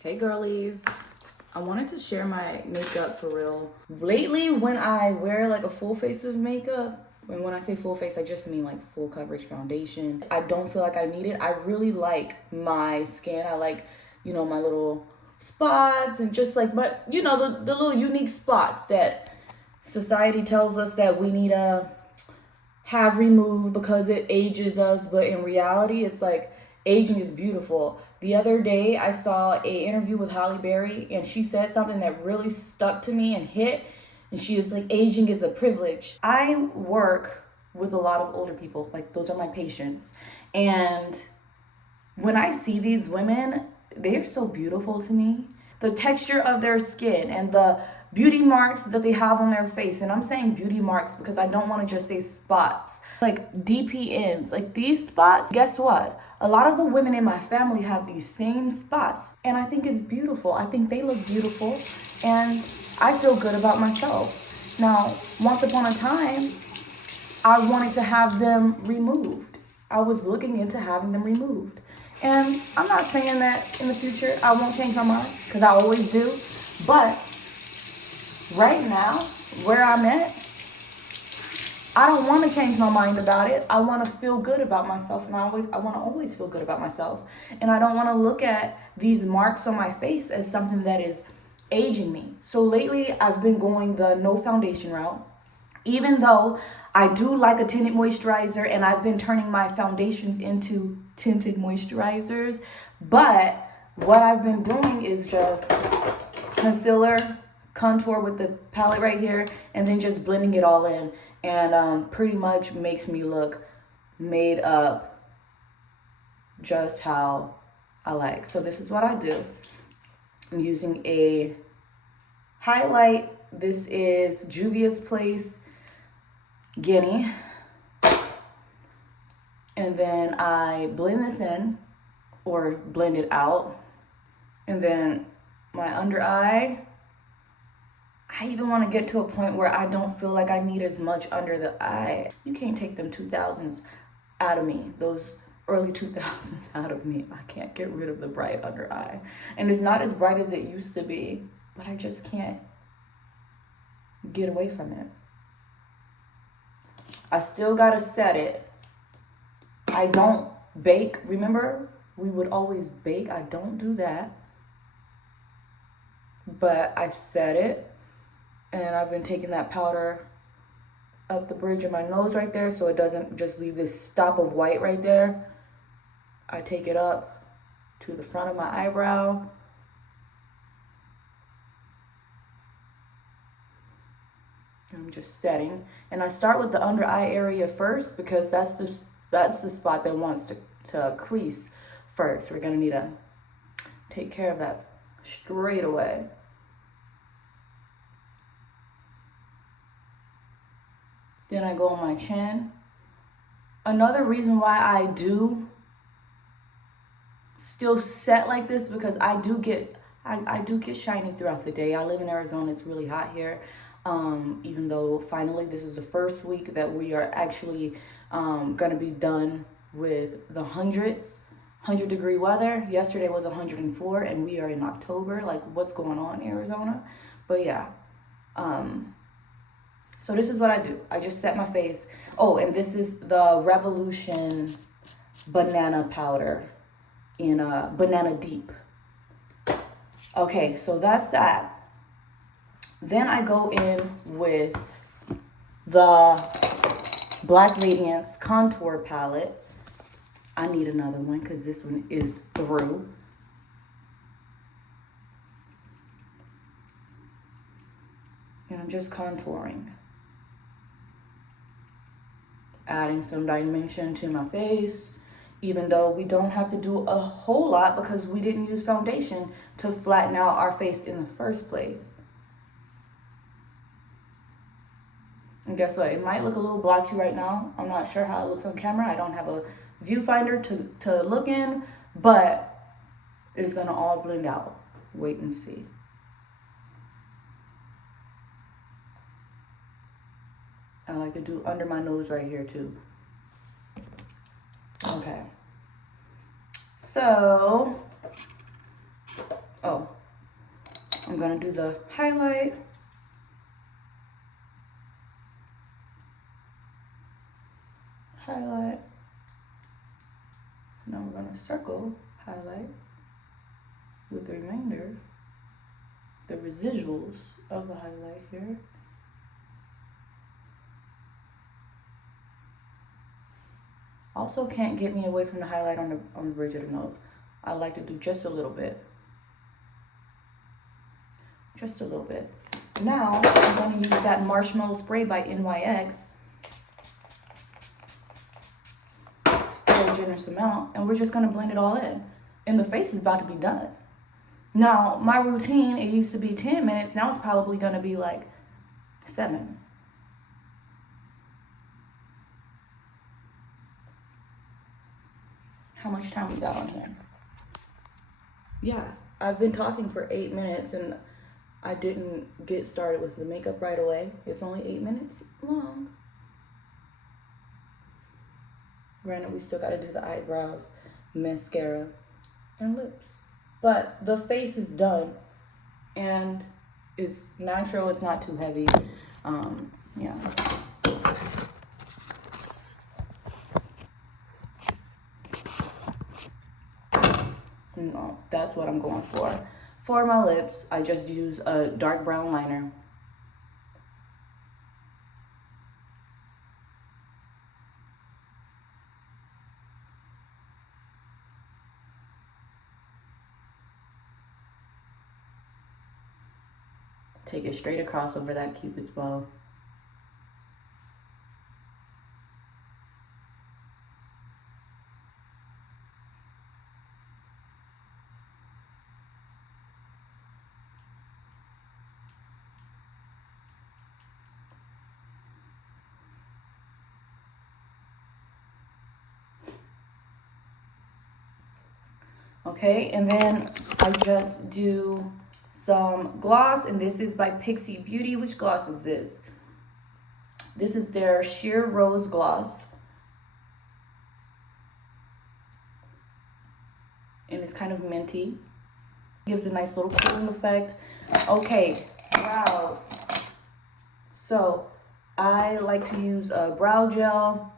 Hey girlies, I wanted to share my makeup for real. Lately, when I wear like a full face of makeup, and when I say full face, I just mean like full coverage foundation, I don't feel like I need it. I really like my skin. I like, my little spots and just like, but the little unique spots that society tells us that we need to have removed because it ages us, but in reality it's like aging is beautiful. The other day I saw a interview with Holly Berry and she said something that really stuck to me and hit, and she is like, aging is a privilege. I work with a lot of older people, like those are my patients, and when I see these women, they're so beautiful to me. The texture of their skin and the beauty marks that they have on their face. And I'm saying beauty marks because I don't want to just say spots. Like DPNs, like these spots, guess what? A lot of the women in my family have these same spots. And I think it's beautiful. I think they look beautiful. And I feel good about myself. Now, once upon a time, I wanted to have them removed. I was looking into having them removed. And I'm not saying that in the future I won't change my mind, because I always do. But right now, where I'm at, I don't want to change my mind about it. I want to feel good about myself, and I want to always feel good about myself. And I don't want to look at these marks on my face as something that is aging me. So lately, I've been going the no foundation route. Even though I do like a tinted moisturizer, and I've been turning my foundations into tinted moisturizers, but what I've been doing is just concealer, contour with the palette right here, and then just blending it all in, and pretty much makes me look made up just how I like. So this is what I do. I'm using a highlight. This is Juvia's Place Guinea, and then I blend this in, or blend it out, and then my under eye, I even want to get to a point where I don't feel like I need as much under the eye. You can't take them 2000s out of me, those early 2000s out of me. I can't get rid of the bright under eye, and it's not as bright as it used to be, but I just can't get away from it. I still gotta set it. I don't bake. Remember, we would always bake. I don't do that. But I set it, and I've been taking that powder up the bridge of my nose right there so it doesn't just leave this stop of white right there. I take it up to the front of my eyebrow. I'm just setting, and I start with the under eye area first because that's the spot that wants to crease first. We're gonna need to take care of that straight away. Then I go on my chin. Another reason why I do still set like this, because I do get shiny throughout the day. I live in Arizona. It's really hot here. Even though finally this is the first week that we are actually gonna be done with the 100-degree weather. Yesterday was 104, and we are in October. Like, what's going on in Arizona? But yeah, so this is what I do. I just set my face. Oh, and this is the Revolution banana powder in Banana Deep. Okay, so that's that. Then I go in with the Black Radiance contour palette. I need another one because this one is through. And I'm just contouring, adding some dimension to my face, even though we don't have to do a whole lot because we didn't use foundation to flatten out our face in the first place. And guess what? It might look a little blotchy right now. I'm not sure how it looks on camera. I don't have a viewfinder to look in, but it's gonna all blend out. Wait and see. I like to do under my nose right here too. Okay. So Oh, I'm gonna do the highlight. Highlight. Now we're gonna circle, highlight with the remainder, the residuals of the highlight here. Also can't get me away from the highlight on the bridge of the nose. I like to do just a little bit. Just a little bit. Now I'm going to use that marshmallow spray by NYX. Spray a generous amount, and we're just going to blend it all in. And the face is about to be done. Now, my routine, it used to be 10 minutes. Now it's probably going to be like 7. How much time we got on here? Yeah, I've been talking for 8 minutes and I didn't get started with the makeup right away. It's only 8 minutes long. Granted, we still gotta do the eyebrows, mascara, and lips. But the face is done and it's natural, it's not too heavy. Yeah. No, that's what I'm going for. For my lips, I just use a dark brown liner. Take it straight across over that Cupid's bow. Okay, and then I just do some gloss, and this is by Pixie Beauty. Which gloss is this? This is their Sheer Rose Gloss. And it's kind of minty. Gives a nice little cooling effect. Okay, brows. So, I like to use a brow gel.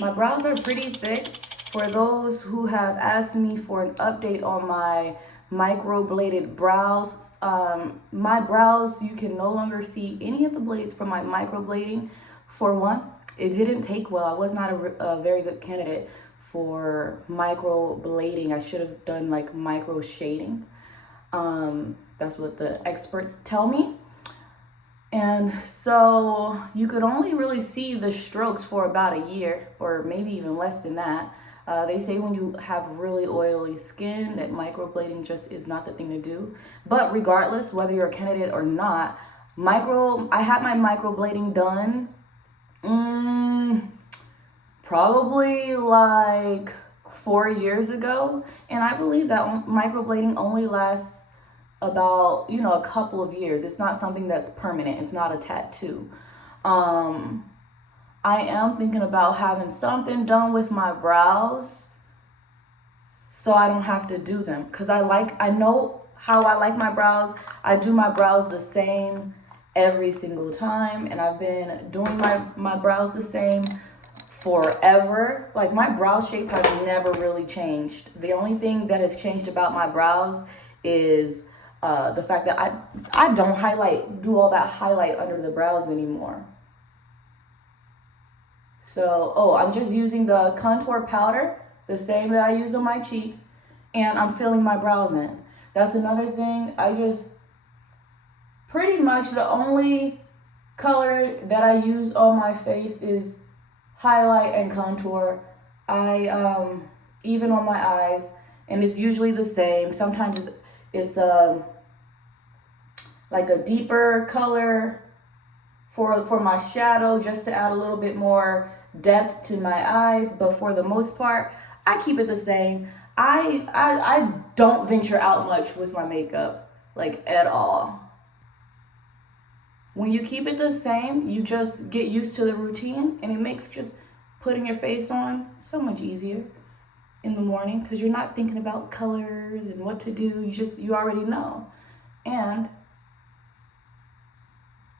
My brows are pretty thick. For those who have asked me for an update on my microbladed brows, my brows, you can no longer see any of the blades from my microblading. For one, it didn't take well. I was not a very good candidate for microblading. I should have done like micro shading. That's what the experts tell me. And so you could only really see the strokes for about a year, or maybe even less than that. They say when you have really oily skin that microblading just is not the thing to do. But regardless, whether you're a candidate or not, I had my microblading done probably like 4 years ago. And I believe that microblading only lasts about, a couple of years. It's not something that's permanent. It's not a tattoo. I am thinking about having something done with my brows so I don't have to do them, because I know how I like my brows. I do my brows the same every single time, and I've been doing my brows the same forever. Like, my brow shape has never really changed. The only thing that has changed about my brows is the fact that I don't do all that highlight under the brows anymore. So, I'm just using the contour powder, the same that I use on my cheeks, and I'm filling my brows in. That's another thing. Pretty much the only color that I use on my face is highlight and contour. Even on my eyes, and it's usually the same. Sometimes it's like a deeper color for my shadow, just to add a little bit more depth to my eyes. But for the most part, I keep it the same. I don't venture out much with my makeup, like, at all. When you keep it the same, you just get used to the routine, and it makes just putting your face on, so much easier in the morning because you're not thinking about colors and what to do. You already know. And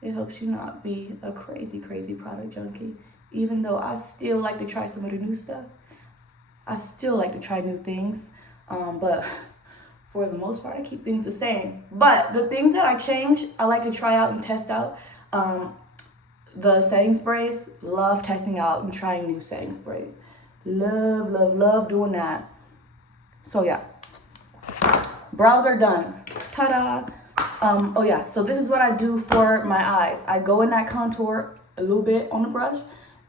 it helps you not be a crazy product junkie. Even though I still like to try some of the new stuff. I still like to try new things. But for the most part, I keep things the same. But the things that I change, I like to try out and test out. The setting sprays, love testing out and trying new setting sprays. Love doing that. So yeah, brows are done. Ta-da! Oh yeah, so this is what I do for my eyes. I go in that contour a little bit on the brush,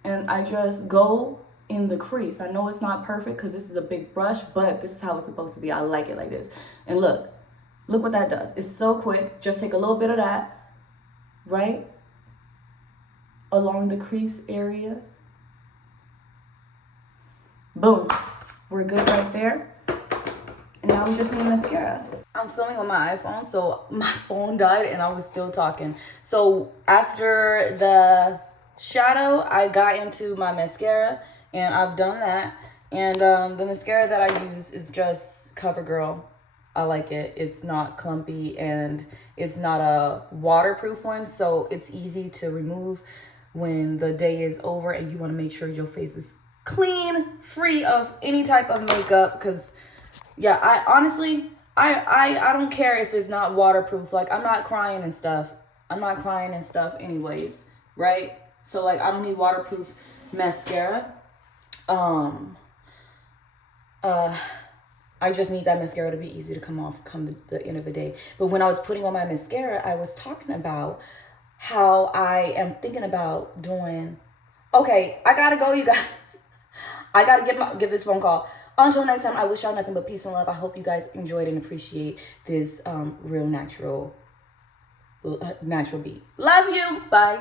and I just go in the crease. I know it's not perfect because this is a big brush, but this is how it's supposed to be. I like it like this. And look what that does. It's so quick. Just take a little bit of that, right? Along the crease area. Boom. We're good right there. And now we just need mascara. I'm filming on my iPhone, so my phone died and I was still talking. So after the shadow, I got into my mascara, and I've done that. And the mascara that I use is just CoverGirl. I like it. It's not clumpy and it's not a waterproof one, so it's easy to remove when the day is over and you want to make sure your face is clean, free of any type of makeup. Because yeah, I honestly don't care if it's not waterproof. Like, I'm not crying and stuff anyways, right? So like, I don't need waterproof mascara. I just need that mascara to be easy to come off come the end of the day. But when I was putting on my mascara, I was talking about how I am thinking about doing. Okay, I gotta go, you guys. I gotta get this phone call. Until next time, I wish y'all nothing but peace and love. I hope you guys enjoyed and appreciate this real natural beat. Love you. Bye.